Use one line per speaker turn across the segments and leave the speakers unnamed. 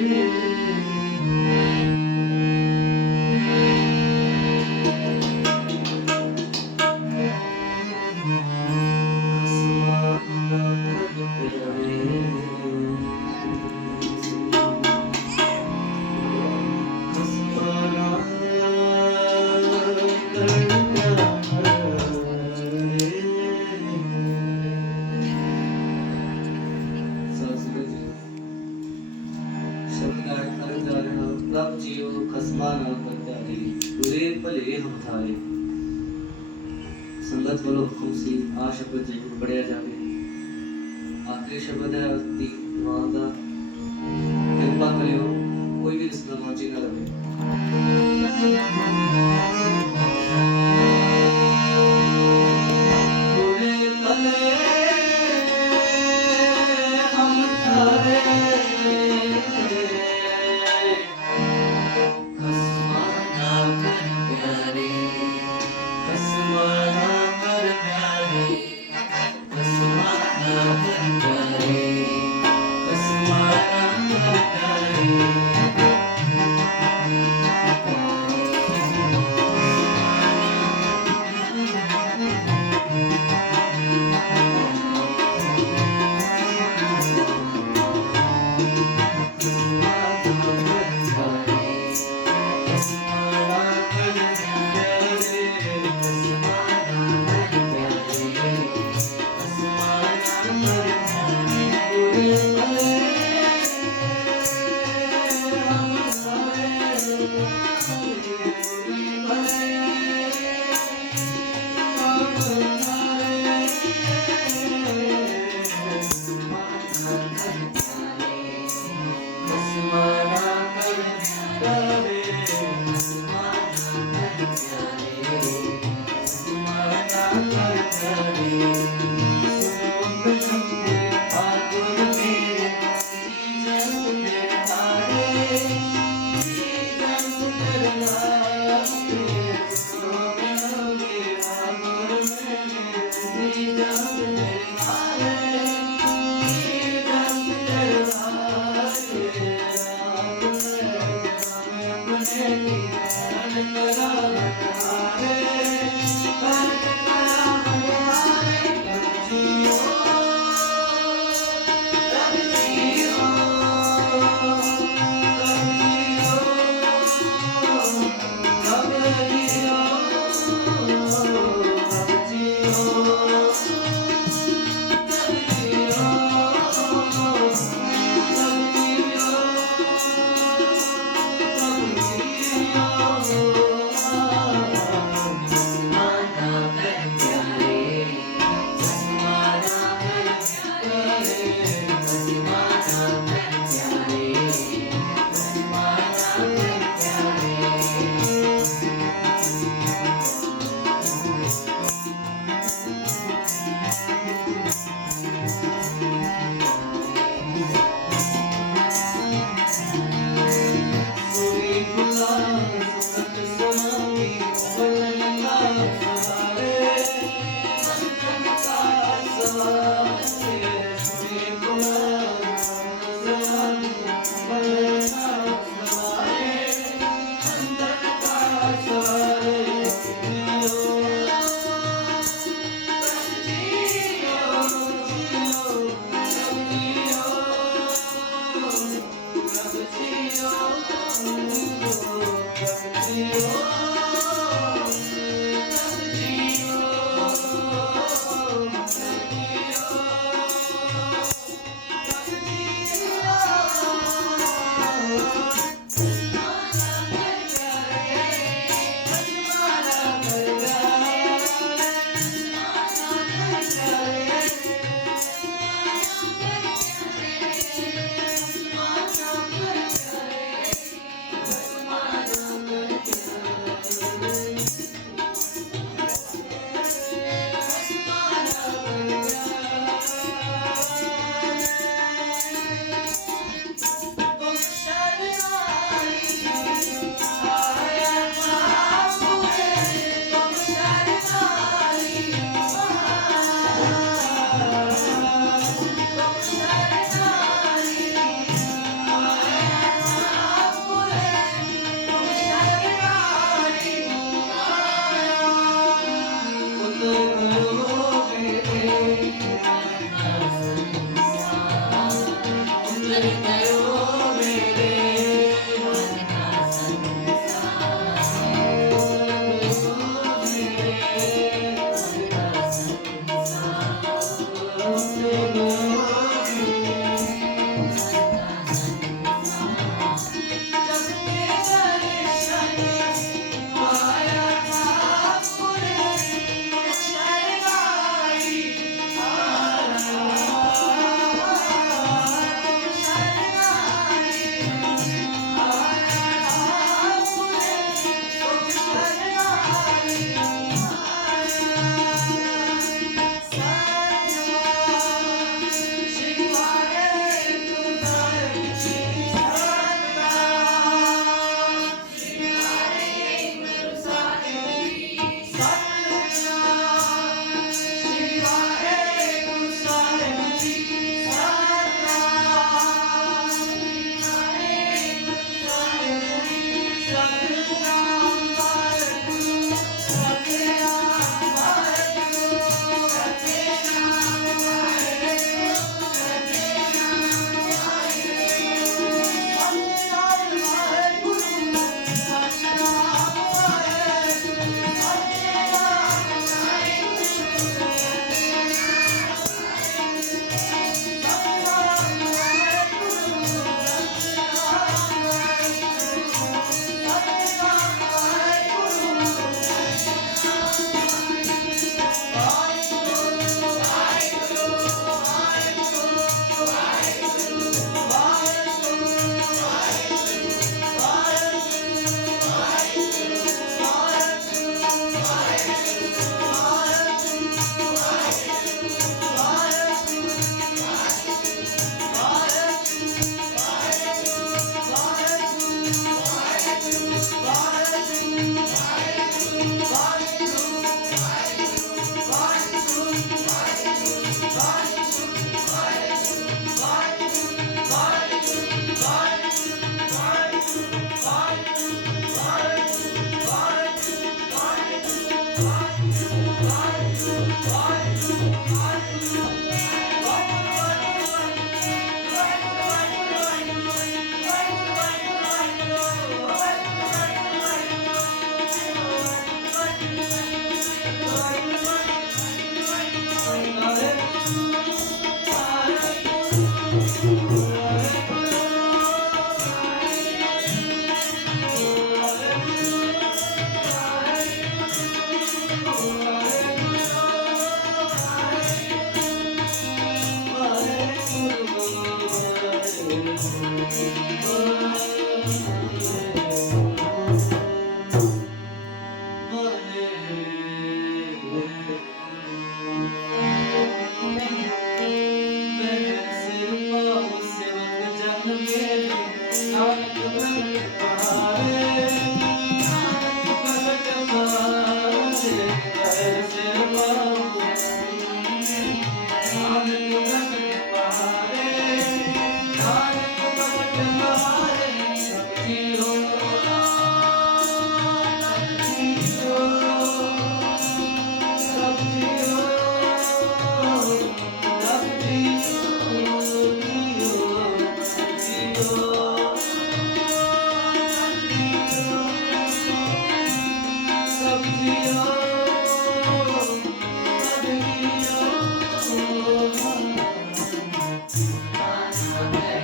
you.
ਸੰਗਤ ਵੱਲੋਂ ਹੁਕਮ ਸੀ ਆ ਸ਼ਬਦ ਜ਼ਰੂਰ ਪੜਿਆ ਜਾਵੇ। ਆਖਰੀ ਸ਼ਬਦ ਹੈ ਦੀ ਦੀਵਾਨ ਦਾ
Thank you. Medina. Yes, yes. Oh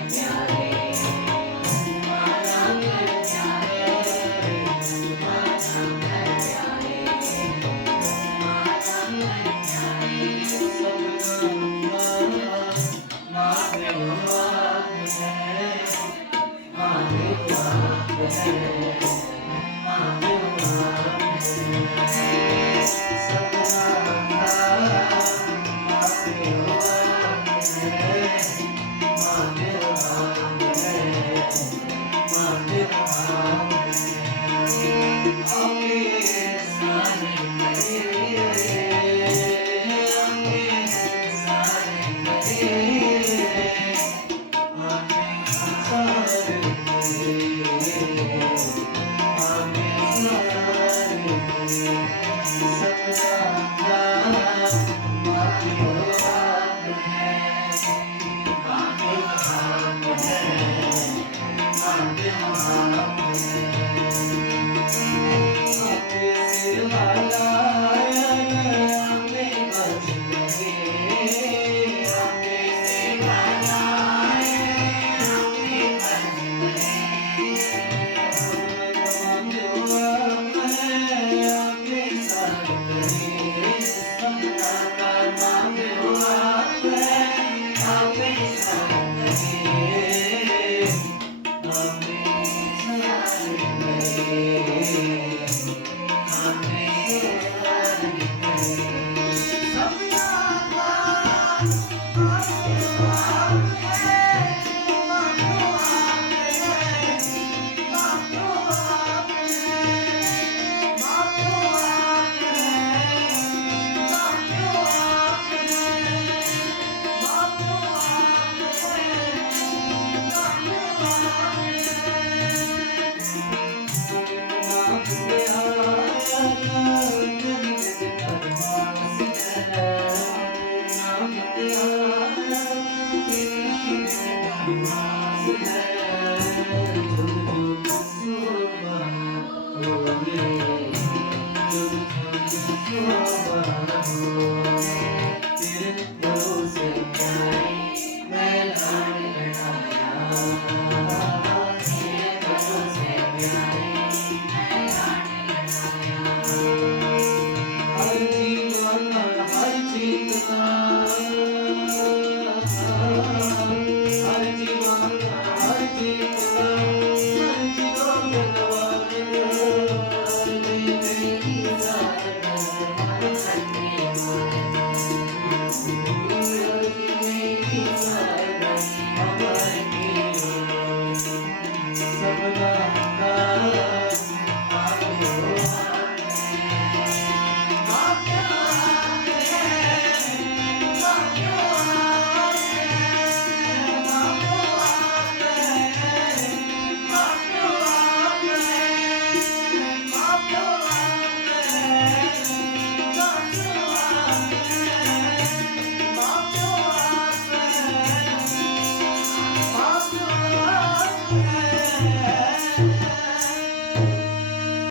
Yeah.